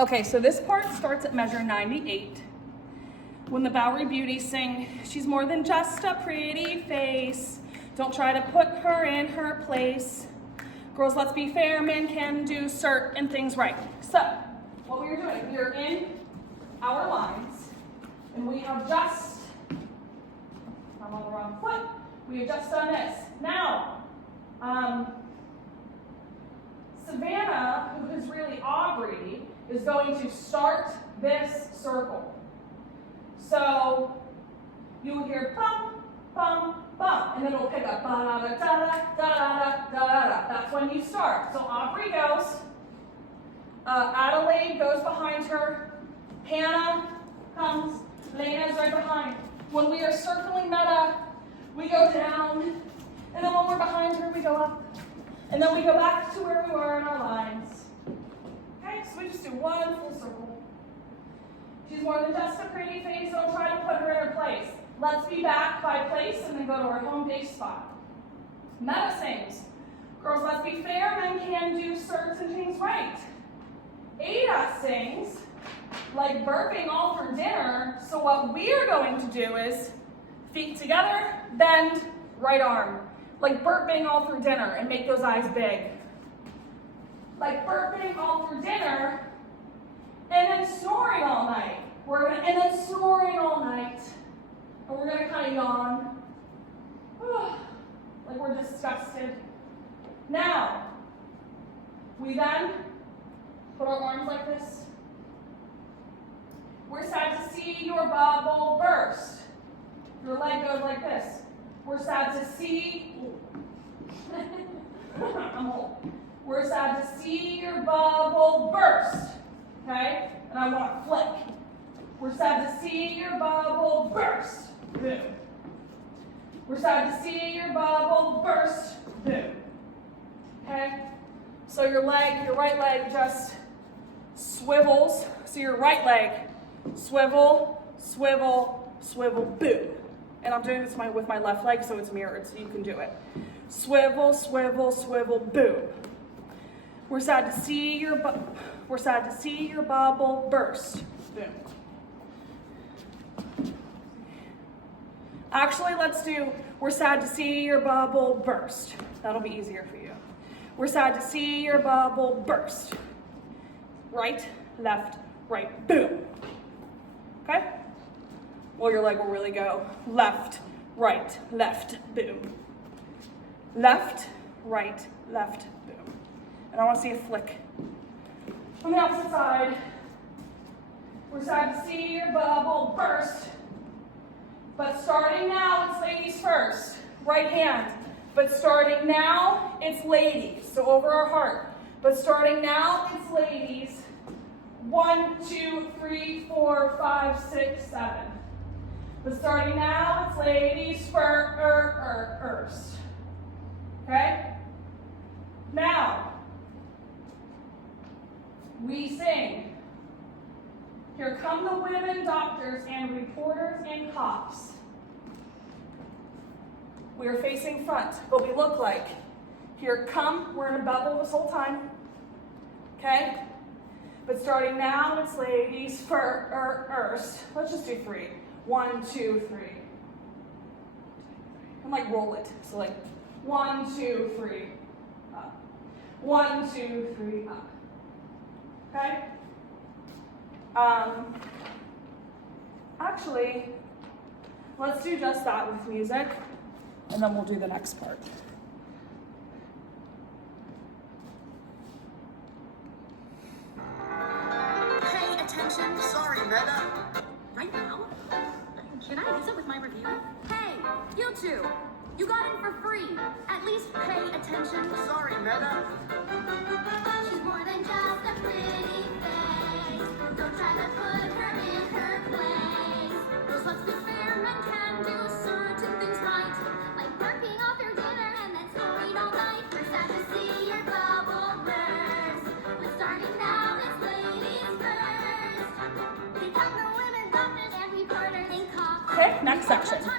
Okay, so this part starts at measure 98. When the Bowery Beauties sing, she's more than just a pretty face. Don't try to put her in her place. Girls, let's be fair, men can do certain things right. So, what we are doing, we are in our lines, and we have just, I'm on the wrong foot, we have just done this. Now, Savannah, who is really Aubrey, is going to start this circle. So you will hear bum, bum, bum, and then it'll pick up ba-da-da-da-da-da-da-da-da. That's when you start. So Aubrey goes, Adelaide goes behind her, Hannah comes, Lena's right behind. When we are circling meta, we go down, and then when we're behind her, we go up. And then we go back to where we were in our lines. Okay, so we just do one full circle. She's more than just a pretty face, don't try to put her in her place. Let's be back by place and then go to our home base spot. Meta sings. Girls, let's be fair, men can do certain things right. Ada sings, like burping all for dinner, so what we're going to do is feet together, bend, right arm. Like burping all through dinner and make those eyes big. Like burping all through dinner and then snoring all night. And then snoring all night. And we're gonna kind of yawn. Like we're disgusted. Now, we then put our arms like this. We're sad to see your bubble burst. Your leg goes like this. We're sad to see, I'm old. We're sad to see your bubble burst, okay? And I want to flick. We're sad to see your bubble burst, boom. We're sad to see your bubble burst, boom. Okay? So your right leg just swivels. So your right leg, swivel, swivel, swivel, boom. And I'm doing this with my left leg, so it's mirrored, so you can do it. Swivel, swivel, swivel, boom. We're sad to see your bubble burst. Boom. Actually, let's do we're sad to see your bubble burst. That'll be easier for you. We're sad to see your bubble burst. Right, left, right, boom. Okay? Well, your leg will really go left, right, left, boom. Left, right, left, boom. And I want to see a flick. On the opposite side, we're sad to see your bubble burst. But starting now, it's ladies first. Right hand. But starting now, it's ladies. So over our heart. But starting now, it's ladies. 1, 2, 3, 4, 5, 6, 7. But starting now, it's ladies first. Okay? Now, we sing. Here come the women doctors and reporters and cops. We are facing front, but we look like. Here come, we're in a bubble this whole time. Okay? But starting now, it's ladies first. Let's just do 3. 1, 2, 3. And like roll it. So like 1, 2, 3, up. 1, 2, 3, up. Okay? Actually, let's do just that with music, and then we'll do the next part. Pay attention. Sorry, Meta. Right now? Can I use it with my review? Hey, you two! You got in for free. At least pay attention. Sorry, Meta. She's more than just a pretty face. Don't try to put her in her place. Girls, let's be fair, men can do certain things right. Like burping off your dinner and then snoring all night. We're sad to see your bubble burst. But starting now, it's ladies first. We talk to women doctors and reporters and cops. Okay, next section.